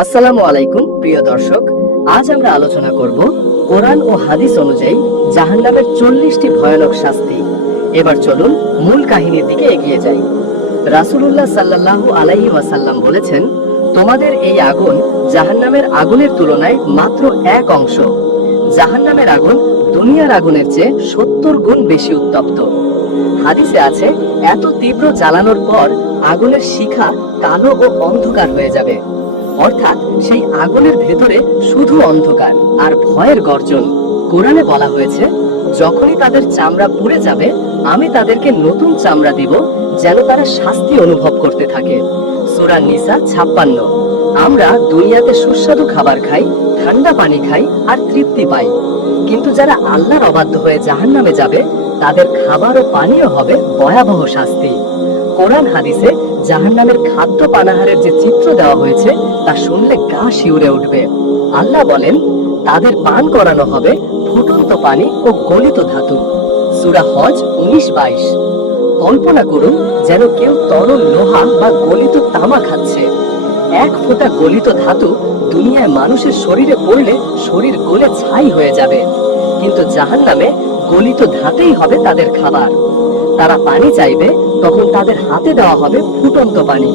আসসালামু আলাইকুম প্রিয় দর্শক, আজ আমরা আলোচনা করব কোরআন ও হাদিস অনুযায়ী জাহান্নামের 40টি ভয়ানক শাস্তি। এবার চলুন মূল কাহিনীর দিকে এগিয়ে যাই। রাসূলুল্লাহ সাল্লাল্লাহু আলাইহি ওয়াসাল্লাম বলেছেন, তোমাদের এই আগুন জাহান্নামের আগুনের তুলনায় মাত্র এক অংশ। জাহান্নামের আগুন দুনিয়ার আগুনের চেয়ে 70 গুণ বেশি উত্তপ্ত। হাদিসে আছে, এত তীব্র জ্বালানোর পর আগুনের শিখা কালো ও অন্ধকার হয়ে যাবে, অর্থাৎ সেই আগুনের ভেতরে শুধু অন্ধকার আর ভয়ের গর্জন। কোরআনে বলা হয়েছে, যখনই তাদের চামড়া পুড়ে যাবে আমি তাদেরকে নতুন চামড়া দিব, যেন তারা শাস্তি অনুভব করতে থাকে। সূরা নিসা 56। আমরা দুনিয়াতে সুস্বাদু খাবার খাই, ঠান্ডা পানি খাই আর তৃপ্তি পাই, কিন্তু যারা আল্লাহর অবাধ্য হয়ে জাহান্নামে যাবে তাদের খাবার ও পানীয় হবে ভয়াবহ শাস্তি। কোরআন হাদিসে জাহান্নামের খাদ্য পানাহারের যে চিত্র দেওয়া হয়েছে তা শুনলে গা শিউরে উঠবে। আল্লাহ বলেন, তাদের পান করানো হবে ফুটন্ত পানি ও গলিত ধাতু। সূরা হজ 19-22। কল্পনা করুন যেন কেউ তরল লোহা বা গলিত তামা খাচ্ছে। এক ফোঁটা গলিত ধাতু দুনিয়ায় মানুষের শরীরে পড়লে শরীর গলে ছাই হয়ে যাবে, কিন্তু জাহান্নামে গলিত ধাতেই হবে তাদের খাবার। তারা পানি চাইবে, তখন তাদের হাতে দেওয়া হবে ফুটন্ত পানি।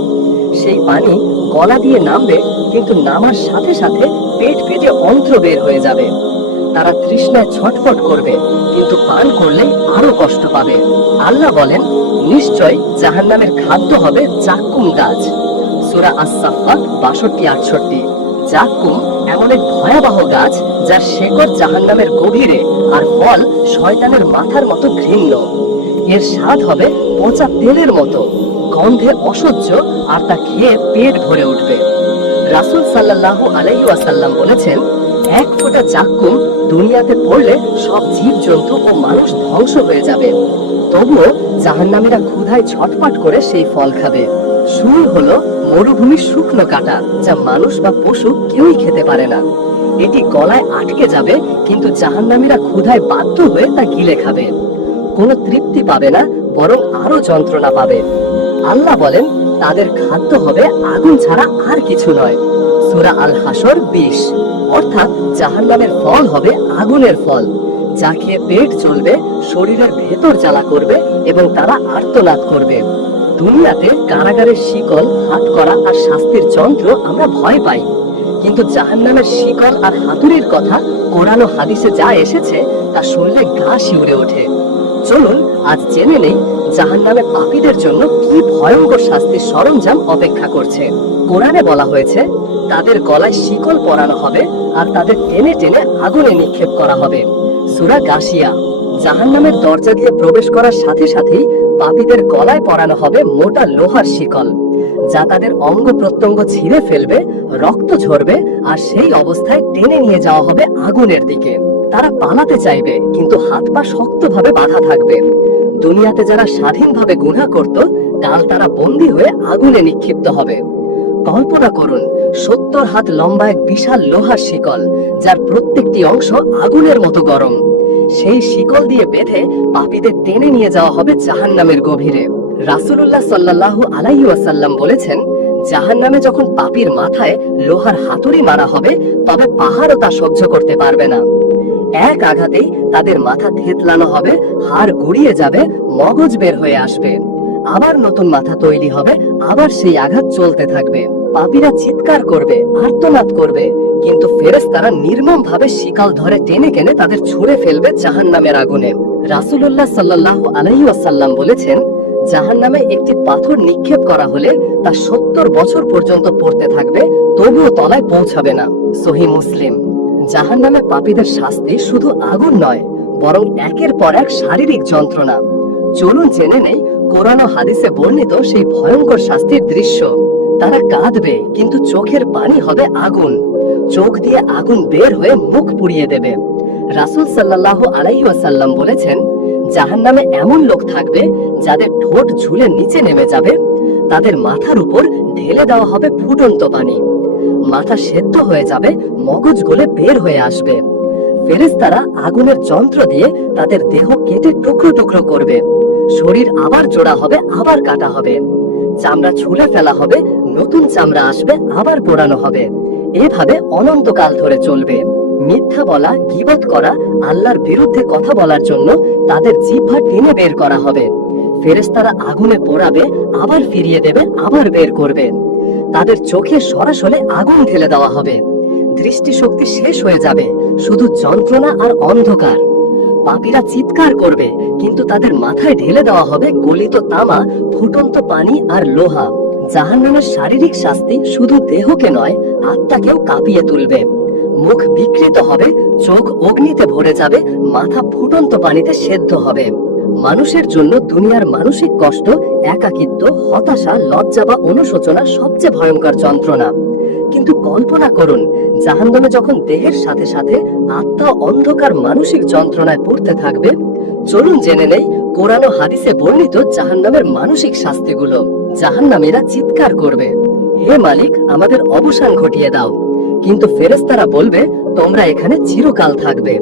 সেই পানি গলা দিয়ে নামবে, কিন্তু নামার সাথে সাথে পেট ফেটে অন্ত্র বের হয়ে যাবে। তারা তৃষ্ণায় ছটফট করবে, কিন্তু পান করলে আরো কষ্ট পাবে। আল্লাহ বলেন, নিশ্চয় জাহান্নামের খাদ্য হবে জাক্কুম গাছ। সূরা আস-সাফফাত 62-68। জাক্কুম এমন এক ভয়াবহ গাছ যার শেকড় জাহান্নামের গভীরে আর ফল শয়তানের মাথার মতো ঘৃণ্য। এর স্বাদ হবে পচা তেলের মতো, গন্ধে অসহ্য, আর তা খেয়ে পেট ভরে উঠবে। রাসূল সাল্লাল্লাহু আলাইহি ওয়াসাল্লাম বলেছেন, এক ফোঁটা জাক্কুম দুনিয়াতে পড়লে সব জীবজন্তু ও মানুষ ধ্বংস হয়ে যাবে, তবুও জাহান্নামীরা ক্ষুধায় ছটফট করে সেই ফল খাবে। শুল হলো মরুভূমির শুকনো কাঁটা, যা মানুষ বা পশু কেউই খেতে পারে না। এটি গলায় আটকে যাবে, কিন্তু জাহান্নামীরা ক্ষুধায় বাধ্য হয়ে তা গিলে খাবে। কোনো তৃপ্তি পাবে না, বরং আরো যন্ত্রণা পাবে। আল্লাহ বলেন, তাদের খাদ্য হবে আগুন ছাড়া আর কিছু নয়। সূরা আল হাসর 20। অর্থাৎ জাহান্নামের ফল হবে আগুনের ফল, যা খেয়ে পেট চলবে, শরীরের ভেতর জ্বালা করবে এবং তারা আর্তনাদ করবে। দুনিয়াতে কারাগারের শিকল, হাতকড়া আর শাস্তির যন্ত্র আমরা ভয় পাই, কিন্তু জাহান্নামের শিকল আর হাতুড়ির কথা কোরআন ও হাদিসে যা এসেছে তা শুনলে গা শিউরে ওঠে। চলুন আজ জেনে নেই জাহান্নামে পাপীদের জন্য কি ভয়ঙ্কর শাস্তির সরঞ্জাম অপেক্ষা করছে। কোরআনে বলা হয়েছে, তাদের গলায় শিকল পরানো হবে আর তাদের টেনে টেনে আগুনে নিক্ষেপ করা হবে। সূরা গাশিয়া। জাহান্নামের দরজা দিয়ে প্রবেশ করার সাথে সাথেই পাপীদের গলায় পরানো হবে মোটা লোহার শিকল, যা তাদের অঙ্গ প্রত্যঙ্গ ছিঁড়ে ফেলবে, রক্ত ঝরবে, আর সেই অবস্থায় টেনে নিয়ে যাওয়া হবে আগুনের দিকে। তারা পালাতে চাইবে, কিন্তু হাত পা শক্তভাবে বাঁধা থাকবে। দুনিয়াতে যারা স্বাধীনভাবে গুনাহ করত, কাল তারা বন্দী হয়ে আগুনে নিক্ষিপ্ত হবে। কল্পনা করুন, 70 হাত লম্বা এক বিশাল লোহার শিকল, যার প্রত্যেকটি অংশ আগুনের মতো গরম। সেই শিকল দিয়ে বেঁধে পাপীদের টেনে নিয়ে যাওয়া হবে জাহান্নামের গভীরে। রাসূলুল্লাহ সাল্লাল্লাহু আলাইহি ওয়াসাল্লাম বলেছেন, জাহান্নামে যখন পাপীর মাথায় লোহার হাতুড়ি মারা হবে, তবে পাহাড়ও তা সহ্য করতে পারবে না। এক আঘাতেই তাদের মাথা থেতলানো হবে, হাড় গুড়িয়ে যাবে, মগজ বের হয়ে আসবে। আবার নতুন মাথা তৈরি হবে, আবার সেই আঘাত চলতে থাকবে। পাপীরা চিৎকার করবে, আর্তনাদ করবে, কিন্তু ফেরেশতারা নির্মম ভাবে শিকল ধরে টেনে কেনে তাদের ছুঁড়ে ফেলবে জাহান্নামের আগুনে। রাসূলুল্লাহ সাল্লাল্লাহু আলাইহি ওয়াসাল্লাম বলেছেন, জাহান্নামে একটি পাথর নিক্ষেপ করা হলে তা 70 বছর পর্যন্ত পড়তে থাকবে, তবুও তলায় পৌঁছাবে না। সহিহ মুসলিম। জাহান্নামে পাপীদের শাস্তি শুধু আগুন নয়, বরং একের পর এক শারীরিক যন্ত্রণা। চলুন জেনে নেই কোরআন ও হাদিসে বর্ণিত সেই ভয়ঙ্কর শাস্তির দৃশ্য। তারা কাঁদবে, কিন্তু চোখের পানি হবে আগুন। চোখ দিয়ে আগুন বের হয়ে মুখ পুড়িয়ে দেবে। রাসূল সাল্লাল্লাহু আলাইহি ওয়াসাল্লাম বলেছেন, জাহান্নামে এমন লোক থাকবে যাদের ঠোঁট ঝুলে নিচে নেমে যাবে, তাদের মাথার উপর ঢেলে দেওয়া হবে ফুটন্ত পানি। মাথা সেদ্ধ হয়ে যাবে, মগজ গলে বের হয়ে আসবে। ফেরেশতারা আগুনের যন্ত্র দিয়ে তাদের দেহ কেটে টুকরো টুকরো করবে। শরীর আবার জোড়া হবে, আবার কাটা হবে। চামড়া ছুলে ফেলা হবে, নতুন চামড়া আসবে, আবার পোড়ানো হবে। এভাবে অনন্তকাল ধরে চলবে। মিথ্যা বলা, গীবত করা, আল্লাহর বিরুদ্ধে কথা বলার জন্য তাদের জিহ্বা টেনে বের করা হবে। ফেরেশতারা আগুনে পোড়াবে, আবার ফিরিয়ে দেবে, আবার বের করবে। তাদের চোখে সরাসরি আগুন ঢেলে দেওয়া হবে। দৃষ্টিশক্তি শেষ হয়ে যাবে, শুধু যন্ত্রণা আর অন্ধকার। পাপীরা চিৎকার করবে, কিন্তু তাদের মাথায় ঢেলে দেওয়া হবে গলিত তামা, ফুটন্ত পানি আর লোহা। জাহান্নামের শারীরিক শাস্তি শুধু দেহকে নয়, আত্মাকেও কাঁপিয়ে তুলবে। মুখ বিকৃত হবে, চোখ অগ্নিতে ভরে যাবে, মাথা ফুটন্ত পানিতে সেদ্ধ হবে। মানুষের জন্য দুনিয়ার মানসিক কষ্ট, একাকিত্ব, হতাশা, লজ্জা বা অনুশোচনা সবচেয়ে ভয়ঙ্কর যন্ত্রণা। কিন্তু কল্পনা করুন, জাহান্নামে যখন দেহের সাথে সাথে আত্মা অন্ধকার মানসিক যন্ত্রণায় পড়তে থাকবে। চলুন জেনে নেই কোরআন ও হাদিসে বর্ণিত জাহান্নামের মানসিক শাস্তিগুলো। জাহান্নামীরা চিৎকার করবে, হে মালিক, আমাদের অবসান ঘটিয়ে দাও। কিন্তু ফেরেশতারা বলবে, তোমরা এখানে চিরকাল থাকবে।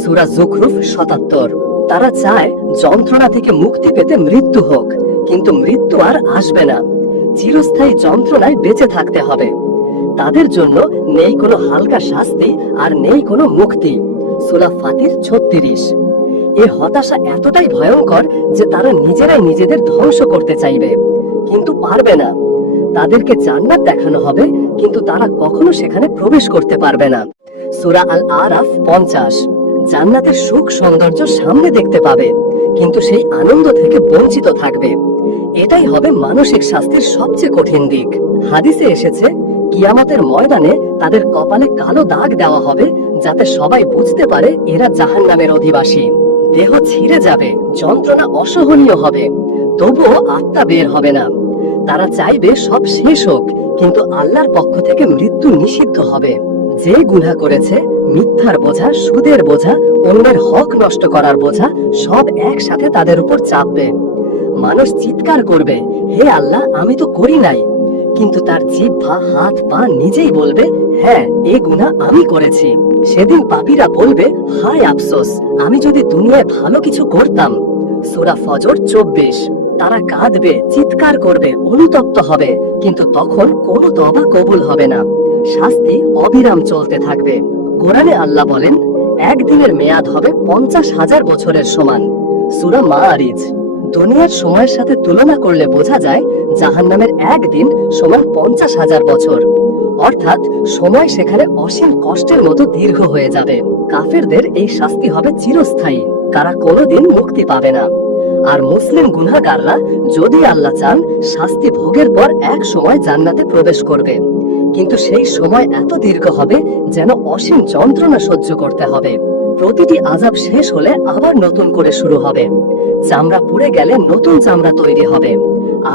সূরা যুখরুফ ৭৭। তারা চায় যন্ত্রণা থেকে মুক্তি পেতে মৃত্যু হোক, কিন্তু মৃত্যু আর আসবে না। চিরস্থায়ী যন্ত্রণায় বেঁচে থাকতে হবে। তাদের জন্য নেই কোনো হালকা শাস্তি আর নেই কোনো মুক্তি। সূরা ফাতির ৩৬। এই হতাশা এতটাই ভয়ঙ্কর যে তারা নিজেরাই নিজেদের ধ্বংস করতে চাইবে, কিন্তু পারবে না। তাদেরকে জান্নাত দেখানো হবে, কিন্তু তারা কখনো সেখানে প্রবেশ করতে পারবে না। সূরা আল আরাফ ৫০। জান্নাতের সুখ সৌন্দর্য সামনে দেখতে পাবে, কিন্তু সেই আনন্দ থেকে বঞ্চিত থাকবে। এটাই হবে মানসিক শাস্তির সবচেয়ে কঠিন দিক। হাদিসে এসেছে, কিয়ামতের ময়দানে তাদের কপালে কালো দাগ দেওয়া হবে, যাতে সবাই বুঝতে পারে এরা জাহান্নামের অধিবাসী। দেহ ছিঁড়ে যাবে, যন্ত্রণা অসহনীয় হবে, তবুও আত্মা বের হবে না। তারা চাইবে সব শেষ হোক, কিন্তু আল্লাহর পক্ষ থেকে মৃত্যু নিষিদ্ধ হবে। যে গুনাহ করেছে, মিথ্যার বোঝা, সুদের বোঝা, অন্যের হক নষ্ট করার বোঝা, সব একসাথে তাদের উপর চাপবে। মানুষ চিৎকার করবে, হে আল্লাহ, আমি তো করি নাই। কিন্তু তার জিহ্বা, হাত, পা নিজেই বলবে, হ্যাঁ, এই গুনাহ আমি করেছি। সেদিন পাপীরা বলবে, হায় আফসোস, আমি যদি দুনিয়ায় ভালো কিছু করতাম। সূরা ফজর ২৪। তারা কাঁদবে, চিৎকার করবে, অনুতপ্ত হবে, কিন্তু তখন কোনো তওবা কবুল হবে না। শাস্তি অবিরাম চলতে থাকবে। কোরআনে আল্লাহ বলেন, একদিনের মেয়াদ হবে ৫০,০০০ বছরের সমান। সূরা মাআরিজ। দুনিয়ার সময়ের সাথে তুলনা করলে বোঝা যায় জাহান্নামের একদিন সমান ৫০,০০০ বছর। অর্থাৎ সময় সেখানে অসীম কষ্টের মতো দীর্ঘ হয়ে যাবে। কাফেরদের এই শাস্তি হবে চিরস্থায়ী, তারা কোনোদিন মুক্তি পাবে না। আর মুসলিম গুনাহগাররা যদি আল্লাহ চান, শাস্তি ভোগের পর এক সময় জান্নাতে প্রবেশ করবে। কিন্তু সেই সময় এত দীর্ঘ হবে যেন অসীম যন্ত্রণা সহ্য করতে হবে। প্রতিটি আযাব শেষ হলে আবার নতুন করে শুরু হবে। চামড়া পুড়ে গেলে নতুন চামড়া তৈরি হবে।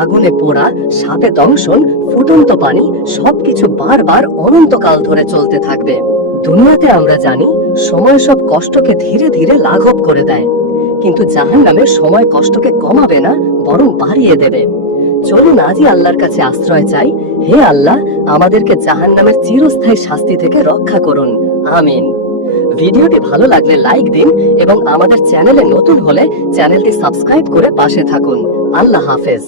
আগুনে পোড়া, সাপে দংশন, ফুটন্ত পানি, সবকিছু বারবার অনন্তকাল ধরে চলতে থাকবে। দুনিয়াতে আমরা জানি সময় সব কষ্টকে ধীরে ধীরে লাঘব করে দেয়, কিন্তু জাহান্নামের সময় কষ্টকে কমাবে না, বরং বাড়িয়ে দেবে। চলুন আজই আল্লাহর কাছে আশ্রয় চাই, হে আল্লাহ, আমাদেরকে জাহান্নামের চিরস্থায়ী শাস্তি থেকে রক্ষা করুন। আমিন। ভিডিওটি ভালো লাগলে লাইক দিন এবং আমাদের চ্যানেলে নতুন হলে চ্যানেলটি সাবস্ক্রাইব করে পাশে থাকুন। আল্লাহ হাফেজ।